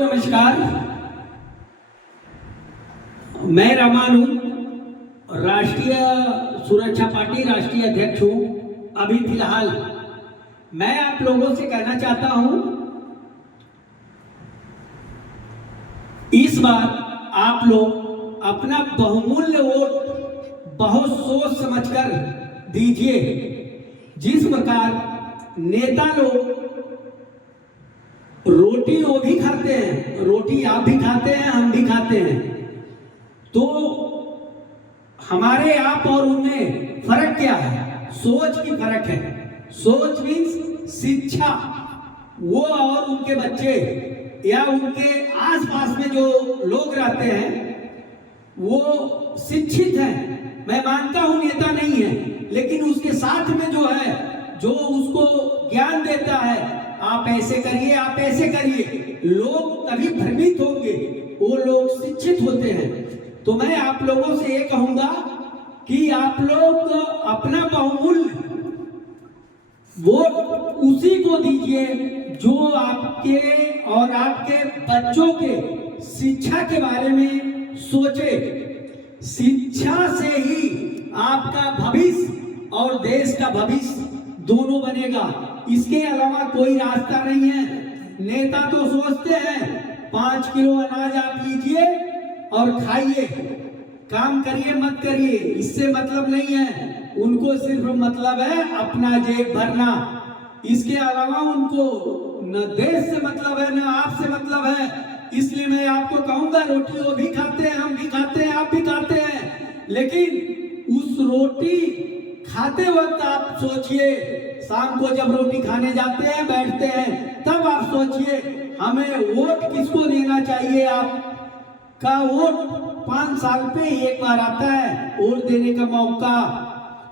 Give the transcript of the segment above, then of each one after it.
नमस्कार, मैं रामानु, राष्ट्रीय सुरक्षा पार्टी राष्ट्रीय अध्यक्ष हूँ। अभी फिलहाल मैं आप लोगों से कहना चाहता हूँ, इस बार आप लोग अपना बहुमूल्य वोट बहुत सोच समझकर दीजिए। जिस प्रकार नेता लोग रोटी वो भी खाते हैं, रोटी आप भी खाते हैं, हम भी खाते हैं, तो हमारे आप और उनमें फर्क क्या है? सोच की फर्क है। सोच मीन्स शिक्षा। वो और उनके बच्चे या उनके आसपास में जो लोग रहते हैं वो शिक्षित हैं। मैं मानता हूं नेता नहीं है, लेकिन उसके साथ में जो है, जो उसको ज्ञान देता है, आप ऐसे करिए, आप ऐसे करिए, लोग तभी भ्रमित होंगे। वो लोग शिक्षित होते हैं। तो मैं आप लोगों से ये कहूंगा कि आप लोग अपना बहुमूल्य वोट उसी को दीजिए जो आपके और आपके बच्चों के शिक्षा के बारे में सोचे। शिक्षा से ही आपका भविष्य और देश का भविष्य दोनों बनेगा। इसके अलावा कोई रास्ता नहीं है। नेता तो सोचते हैं 5 किलो अनाज आप लीजिए और खाइए, काम करिए मत करिए, इससे मतलब नहीं है। उनको सिर्फ मतलब है अपना जेब भरना। इसके अलावा उनको न देश से मतलब है, न आप से मतलब है। इसलिए मैं आपको कहूंगा, रोटी वो भी खाते हैं, हम भी खाते हैं, आप भी खाते हैं, लेकिन उस रोटी खाते वक्त आप सोचिए, शाम को जब रोटी खाने जाते हैं, बैठते हैं, तब आप सोचिए हमें वोट किसको देना चाहिए। आपका वोट 5 साल पे एक बार आता है वोट देने का मौका,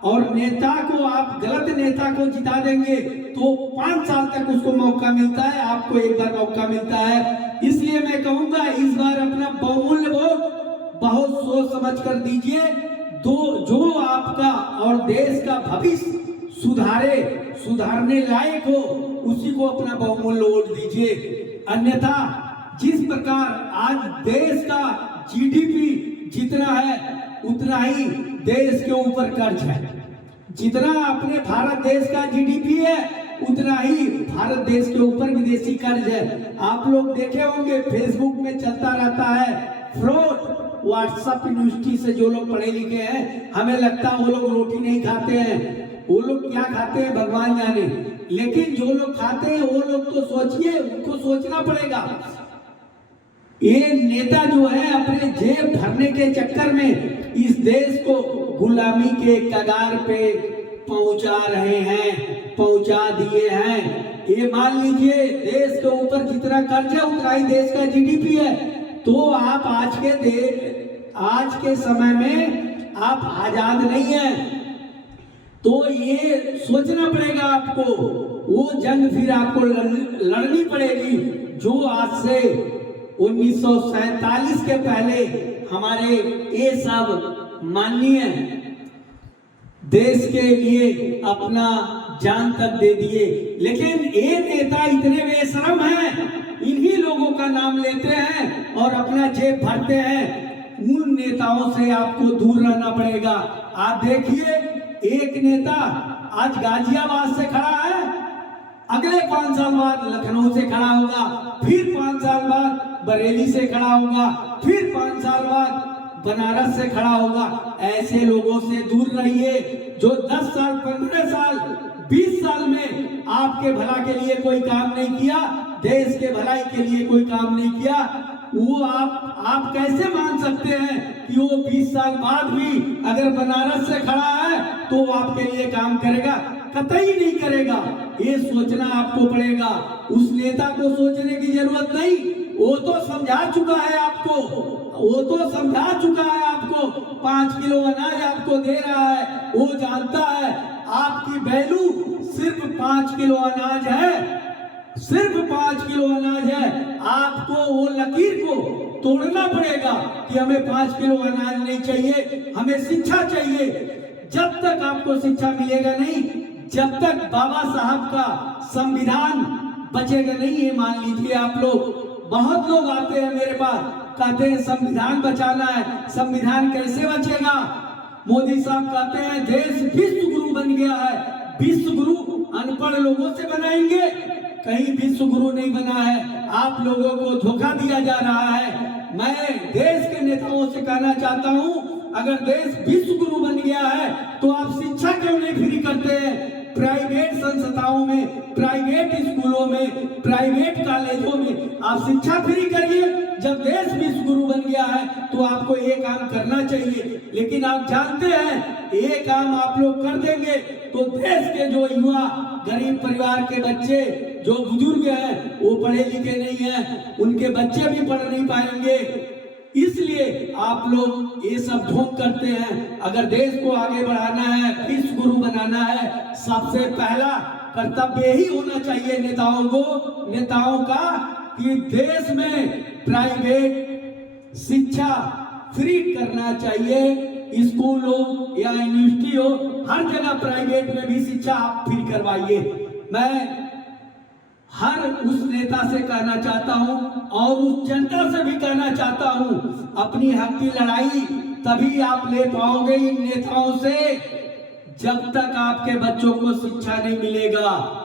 और नेता को आप गलत नेता को जिता देंगे तो 5 साल तक उसको मौका मिलता है, आपको एक बार मौका मिलता है। इसलिए मैं कहूंगा इस बार अपना बहुमूल्य वोट बहुत सोच समझ कर दीजिए। जो आपका और देश का भविष्य सुधारने लायक हो, उसी को अपना बहुमूल्य वोट दीजिए। अन्यथा जिस प्रकार आज देश का जीडीपी जितना है, उतना ही देश के ऊपर कर्ज है। जितना अपने भारत देश का जीडीपी है, उतना ही भारत देश के ऊपर विदेशी कर्ज है। आप लोग देखे होंगे, फेसबुक में चलता रहता है फ्रॉड। व्हाट्सएप यूनिवर्सिटी से जो लोग पढ़े लिखे हैं, हमें लगता है वो लोग रोटी नहीं खाते हैं, वो लोग क्या खाते हैं भगवान जाने। लेकिन जो लोग खाते हैं वो लोग तो सोचिए, उनको सोचना पड़ेगा। ये नेता जो है अपने जेब भरने के चक्कर में इस देश को गुलामी के कगार पे पहुंचा रहे हैं, पहुंचा दिए हैं। ये मान लीजिए देश के ऊपर जितना कर्ज है उतना ही देश का जीडीपी है। तो आप आज के समय में आप आजाद नहीं हैं। तो ये सोचना पड़ेगा आपको, वो जंग फिर आपको लड़नी पड़ेगी जो आज से 1947 के पहले हमारे ये सब माननीय देश के लिए अपना जान तक दे दिए। लेकिन ये नेता इतने बेशरम हैं, इन्हीं लोगों का नाम लेते हैं और अपना जेब भरते हैं। उन नेताओं से आपको दूर रहना पड़ेगा। आप देखिए, एक नेता आज गाजियाबाद से खड़ा है, अगले 5 साल बाद लखनऊ से खड़ा होगा, फिर 5 साल बाद बरेली से खड़ा होगा, फिर 5 साल बाद बनारस से खड़ा होगा। ऐसे लोगों से दूर रहिए जो 10 साल, 15 साल, 20 साल में आपके भला के लिए कोई काम नहीं किया, देश के भलाई के लिए कोई काम नहीं किया। वो आप कैसे मान सकते हैं कि वो 20 साल बाद भी अगर बनारस से खड़ा है तो वो आपके लिए काम करेगा? कतई नहीं करेगा। ये सोचना आपको पड़ेगा। उस नेता को सोचने की जरूरत नहीं, वो तो समझा चुका है आपको, वो तो समझा चुका है आपको। 5 किलो अनाज आपको दे रहा है, वो जानता है आपकी वैल्यू सिर्फ 5 किलो अनाज है, सिर्फ 5 किलो अनाज है। आपको वो लकीर को तोड़ना पड़ेगा कि हमें 5 किलो अनाज नहीं चाहिए, हमें शिक्षा चाहिए। जब तक आपको शिक्षा मिलेगा नहीं, जब तक बाबा साहब का संविधान बचेगा नहीं। ये मान लीजिए आप लोग बहुत लोग आते हैं मेरे पास, कहते हैं संविधान बचाना है। संविधान कैसे बचेगा? मोदी साहब कहते हैं देश विश्व गुरु बन गया है। विश्व गुरु अनपढ़ लोगों से बनाएंगे? कहीं विश्व गुरु नहीं बना है, आप लोगों को धोखा दिया जा रहा है। मैं देश के नेताओं से कहना चाहता हूं, अगर देश विश्व गुरु बन गया है तो आप शिक्षा क्यों नहीं फ्री करते हैं? प्राइवेट संस्थाओं में, प्राइवेट स्कूलों में, प्राइवेट कॉलेजों में आप शिक्षा फ्री करिए। जब देश विश्व गुरु बन गया है तो आपको ये काम करना चाहिए। लेकिन आप जानते हैं ये काम आप लोग कर देंगे तो देश के जो युवा, गरीब परिवार के बच्चे, जो बुजुर्ग हैं वो पढ़े लिखे नहीं हैं, उनके बच्चे भी पढ़ नहीं पाएंगे। इसलिए आप लोग ये सब ढोंग करते हैं। अगर देश को आगे बढ़ाना है, विश्व गुरु बनाना है, सबसे पहला कर्तव्य ही होना चाहिए नेताओं का कि देश में प्राइवेट शिक्षा फ्री करना चाहिए। स्कूल हो या यूनिवर्सिटी हो, हर जगह प्राइवेट में भी शिक्षा आप फ्री करवाइए। मैं हर उस नेता से कहना चाहता हूं और उस जनता से भी कहना चाहता हूं, अपनी हक की लड़ाई तभी आप ले पाओगे इन नेताओं से जब तक आपके बच्चों को शिक्षा नहीं मिलेगा।